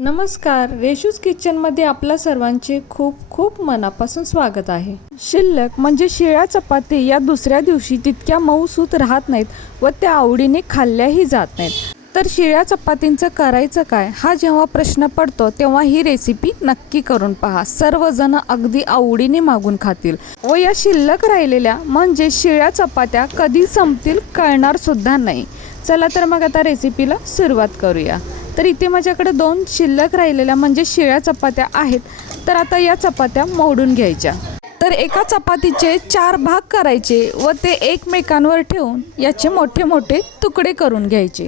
नमस्कार. रेशूज किचनमध्ये आपल्या सर्वांचे खूप खूप मनापासून स्वागत आहे. शिल्लक म्हणजे शिळ्या चपाती या दुसऱ्या दिवशी तितक्या मऊसूत राहत नाहीत व त्या आवडीने खाल्ल्याही जात नाहीत. तर शिळ्या चपातींचं करायचं काय? हा जेव्हा प्रश्न पडतो तेव्हा ही रेसिपी नक्की करून पहा. सर्वजण अगदी आवडीने मागून खातील. व या शिल्लक राहिलेल्या म्हणजे शिळ्या चपात्या कधी संपतील कळणार सुद्धा नाही. चला तर मग आता रेसिपीला सुरुवात करूया. तर इथे माझ्याकडे दोन शिल्लक राहिलेल्या म्हणजे शिळ्या चपात्या आहेत. तर आता या चपात्या मोडून घ्यायच्या. तर एका चपातीचे चार भाग करायचे व ते एकमेकांवर ठेवून याचे मोठे मोठे तुकडे करून घ्यायचे.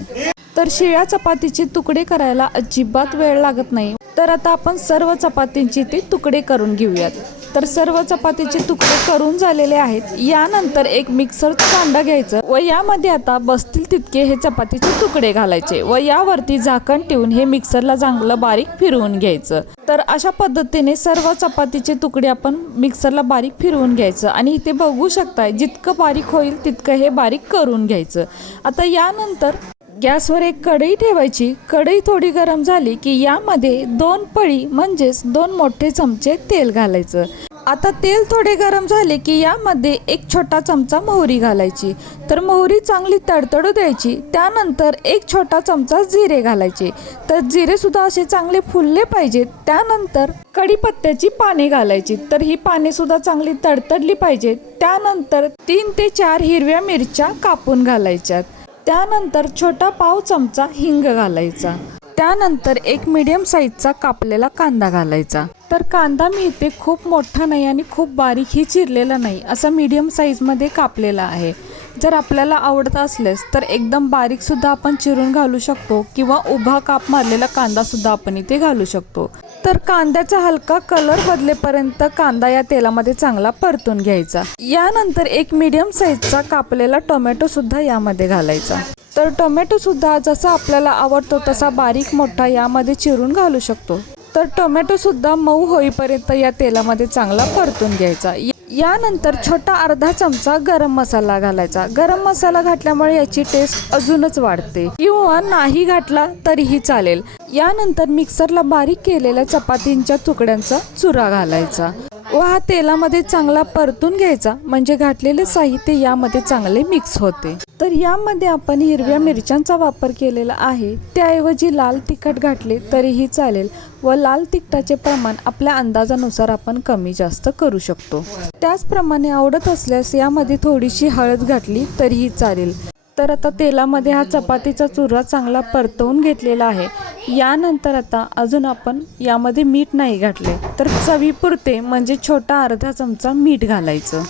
तर शिळ्या चपातीचे तुकडे करायला अजिबात वेळ लागत नाही. तर आता आपण सर्व चपातींचे ते तुकडे करून घेऊयात. तर सर्व चपातीचे तुकडे करून झालेले आहेत. यानंतर एक मिक्सरचा कांदा घ्यायचं व यामध्ये आता बसतील तितके हे चपातीचे तुकडे घालायचे व यावरती झाकण ठेवून हे मिक्सरला चांगलं बारीक फिरवून घ्यायचं. तर अशा पद्धतीने सर्व चपातीचे तुकडे आपण मिक्सरला बारीक फिरवून घ्यायचं आणि इथे बघू शकताय जितकं बारीक होईल तितकं हे बारीक करून घ्यायचं. आता यानंतर गॅसवर एक कढई ठेवायची. कढई थोडी गरम झाली की यामध्ये दोन पळी म्हणजेच दोन मोठे चमचे तेल घालायचं. आता तेल थोडे गरम झाले की यामध्ये एक छोटा चमचा मोहरी घालायची. तर मोहरी चांगली तडतडू द्यायची. त्यानंतर एक छोटा चमचा जिरे घालायचे. तर जिरेसुद्धा असे चांगले फुलले पाहिजेत. त्यानंतर कढीपत्त्याची पाने घालायची. तर ही पानेसुद्धा चांगली तडतडली पाहिजेत. त्यानंतर तीन ते चार हिरव्या मिरच्या कापून घालायच्यात. त्यानंतर छोटा पाव चमचा हिंग घालायचा. त्यानंतर एक मीडियम साईजचा कापलेला कांदा घालायचा. तर कांदा मी इथे खूप मोठा नाही आणि खूप बारीकही चिरलेला नाही असा मीडियम साईजमध्ये कापलेला आहे. जर आपल्याला आवडत असल्यास तर एकदम बारीक सुद्धा आपण चिरून घालू शकतो किंवा उभा काप मारलेला कांदा सुद्धा आपण इथे घालू शकतो. तर कांद्याचा हलका कलर बदलेपर्यंत कांदा या तेलामध्ये चांगला परतून घ्यायचा. यानंतर एक मीडियम साईजचा कापलेला टोमॅटो सुद्धा यामध्ये घालायचा. तर टोमॅटो सुद्धा जसा आपल्याला आवडतो तसा बारीक मोठा यामध्ये चिरून घालू शकतो. तर टोमॅटो सुद्धा मऊ होईपर्यंत या तेलामध्ये चांगला परतून घ्यायचा. यानंतर छोटा अर्धा चमचा गरम मसाला घालायचा. गरम मसाला घातल्यामुळे याची टेस्ट अजूनच वाढते. किंवा नाही घातला तरीही चालेल. यानंतर मिक्सरला बारीक केलेल्या चपातींच्या तुकड्यांचा चुरा घालायचा. व हा तेलामध्ये चांगला परतून घ्यायचा. म्हणजे घातलेले साहित्य यामध्ये चांगले मिक्स होते. तर यामध्ये आपण हिरव्या मिरच्यांचा वापर केलेला आहे. त्याऐवजी लाल तिखट घातले तरीही चालेल व लाल तिखटाचे प्रमाण आपल्या अंदाजानुसार आपण कमी जास्त करू शकतो. त्याचप्रमाणे आवडत असल्यास यामध्ये थोडीशी हळद घातली तरीही चालेल. तर आता तेलामध्ये हा चपातीचा चुरा चांगला परतवून घेतलेला आहे. यानंतर आता अजून आपण यामध्ये मीठ नाही घातले. तर चवीपुरते म्हणजे छोटा अर्धा चमचा मीठ घालायचं.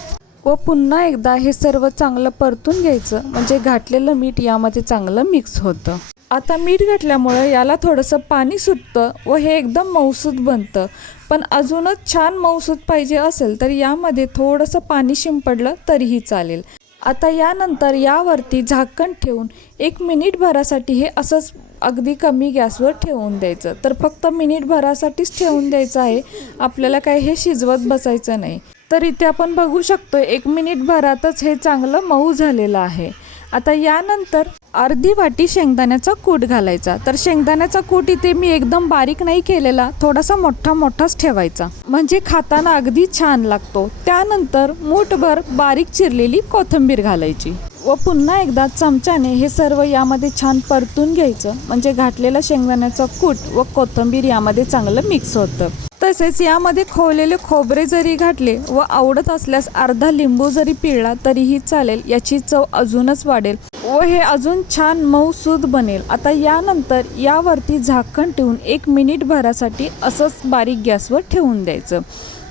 व पुन्हा एकदा हे सर्व चांगलं परतून घ्यायचं म्हणजे घातलेलं मीठ यामध्ये चांगलं मिक्स होतं. आता मीठ घातल्यामुळं याला थोडंसं पाणी सुटतं व हे एकदम मऊसूत बनतं. पण अजूनच छान मऊसूत पाहिजे असेल तर यामध्ये थोडंसं पाणी शिंपडलं तरीही चालेल. आता यानंतर यावरती झाकण ठेवून एक मिनिटभरासाठी हे असंच अगदी कमी गॅसवर ठेवून द्यायचं. तर फक्त मिनिटभरासाठीच ठेवून द्यायचं आहे. आपल्याला काय हे शिजवत बसायचं नाही. तर इथे आपण बघू शकतो एक मिनिटभरातच हे चांगलं मऊ झालेलं आहे. आता यानंतर अर्धी वाटी शेंगदाण्याचा कूट घालायचा. तर शेंगदाण्याचा कूट इथे मी एकदम बारीक नाही केलेला थोडासा मोठा मोठाच ठेवायचा. म्हणजे खाताना अगदी छान लागतो. त्यानंतर मूठभर बारीक चिरलेली कोथिंबीर घालायची व पुन्हा एकदा चमच्याने हे सर्व यामध्ये छान परतून घ्यायचं. म्हणजे घातलेलं शेंगदाण्याचं कूट व कोथिंबीर यामध्ये चांगलं मिक्स होतं. तसेच यामध्ये खोवलेले खोबरे जरी घातले व आवडत असल्यास अर्धा लिंबू जरी पिळला तरीही चालेल याची चव अजूनच वाढेल व हे अजून छान मऊसूद बनेल. आता यानंतर यावरती झाकण ठेवून एक मिनिट भरासाठी असंच बारीक गॅसवर ठेवून द्यायचं.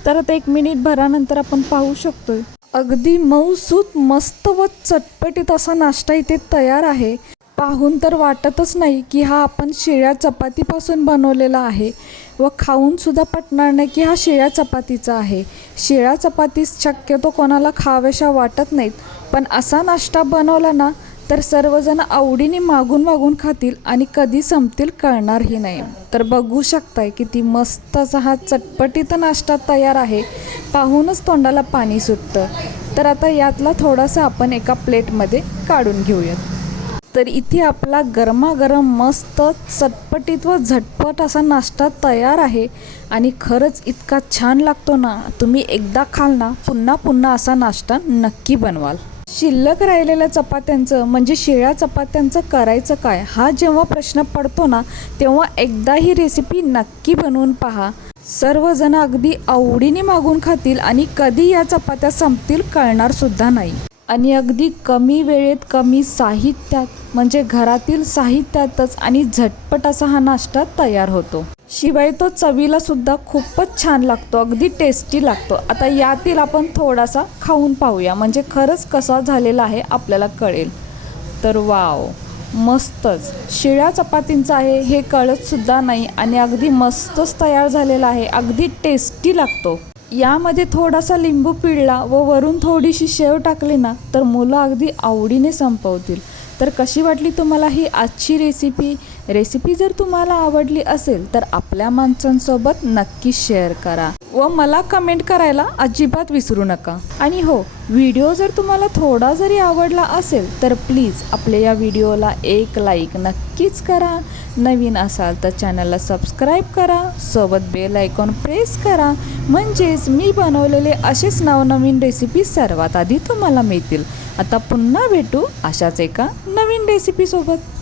तर आता एक मिनिट भरानंतर आपण पाहू शकतोय. अगदी मऊसूत मस्त व चटपटीत असा नाश्ता इथे तयार आहे. पाहून तर वाटतच नाही की हा आपण शिळ्या चपातीपासून बनवलेला आहे व खाऊनसुद्धा पटणार नाही की हा शिळ्या चपातीचा आहे. शिळ्या चपाती शक्यतो कोणाला खाव्याशा वाटत नाहीत पण असा नाश्ता बनवला ना तर सर्वजण आवडीने मागून मागून खातील आणि कधी संपतील कळणारही नाही. तर बघू शकताय किती मस्त असा हा चटपटीत नाश्ता तयार आहे. पाहूनच तोंडाला पाणी सुटतं. तर आता यातला थोडासा आपण एका प्लेटमध्ये काढून घेऊयात. तर इथे आपला गरमागरम मस्त चटपटीत व झटपट असा नाश्ता तयार आहे. आणि खरंच इतका छान लागतो ना तुम्ही एकदा खाल ना पुन्हा पुन्हा असा नाश्ता नक्की बनवाल. शिल्लक राहिलेल्या चपात्यांचं म्हणजे शिळ्या चपात्यांचं करायचं काय? हा जेव्हा प्रश्न पडतो ना तेव्हा एकदा ही रेसिपी नक्की बनवून पहा. सर्वजण अगदी आवडीने मागून खातील आणि कधी या चपात्या संपतील कळणार सुद्धा नाही. आणि अगदी कमी वेळेत कमी साहित्यात म्हणजे घरातील साहित्यातच आणि झटपट असा हा नाश्ता तयार होतो. शिवाय तो चवीला सुद्धा खूपच छान लागतो अगदी टेस्टी लागतो. आता यातील आपण थोडासा खाऊन पाहूया म्हणजे खरंच कसा झालेला आहे आपल्याला कळेल. तर वाव मस्तच. शिळ्या चपातींचं आहे हे कळत सुद्धा नाही आणि अगदी मस्तच तयार झालेला आहे अगदी टेस्टी लागतो. यामध्ये थोडासा लिंबू पिळला व वरून थोडीशी शेव टाकली ना तर मुलं अगदी आवडीने संपवतील. तर कशी वाटली तुम्हाला ही आजची रेसिपी रेसिपी जर तुम्हाला आवडली असेल तर आपल्या माणसांसोबत नक्की शेअर करा. व मला कमेंट करायला अजिबात विसरू नका. आणि हो व्हिडिओ जर तुम्हाला थोडा जरी आवडला असेल तर प्लीज आपल्या या व्हिडिओला एक लाईक नक्कीच करा. नवीन असाल तर चॅनलला सबस्क्राईब करा. सोबत बेल आयकॉन प्रेस करा. म्हणजेच मी बनवलेले असेच नवनवीन रेसिपी सर्वात आधी तुम्हाला मिळतील. आता पुन्हा भेटू अशाच एका नवीन रेसिपीसोबत